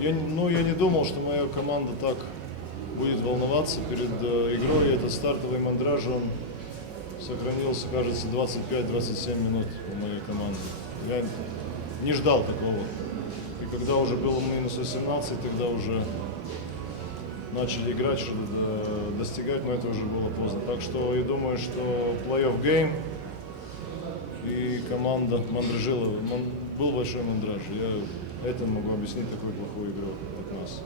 Я, ну, я не думал, что моя команда так будет волноваться перед э, игрой. Этот стартовый мандраж, он сохранился, кажется, 25-27 минут у моей команды. Я не ждал такого. И когда уже было минус 18, тогда уже начали играть, что-то до- достигать, но это уже было поздно. Так что я думаю, что плей-офф гейм и команда мандражила. Ман- Был большой мандраж. Я это могу объяснить такой плохой игрой от нас.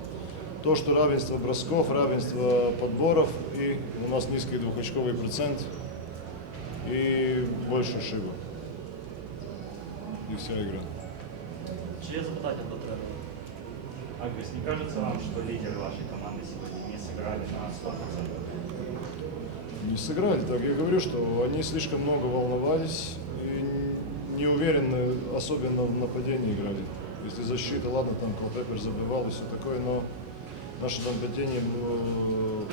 То, что равенство бросков, равенство подборов, и у нас низкий двухочковый процент, и больше ошибок. И вся игра. Чи є запитання до тренера? Агрес, не кажется вам, что лидеры вашей команды сегодня не сыграли на 100%? Не сыграли. Так я говорю, что они слишком много волновались не уверенно, особенно в нападении играли. Если защита, ладно, там Колпепер забивал и все такое, но наше нападение было,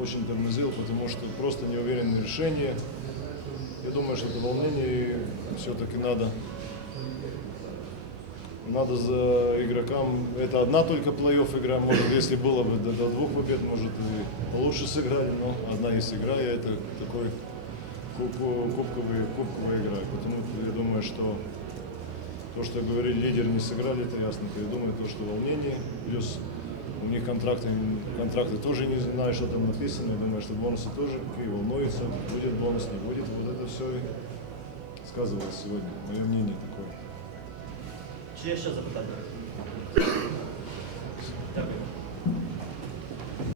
очень тормозило, потому что просто неуверенные решения. Я думаю, что это волнение все-таки надо надо за игрокам, это одна только плей-офф игра, может, если было бы до, до двух побед, может, и получше сыграли, но одна есть игра, и это такой ку- ку- кубковый, кубковая игра. Думаю, что то, что говорили, лидеры не сыграли, это ясно. Я думаю, то, что волнение, плюс у них контракты, контракты тоже не знаю, что там написано. Я думаю, что бонусы тоже какие волнуются, будет бонус, не будет. Вот это все и сказывалось сегодня. Мое мнение такое. Чи є ще.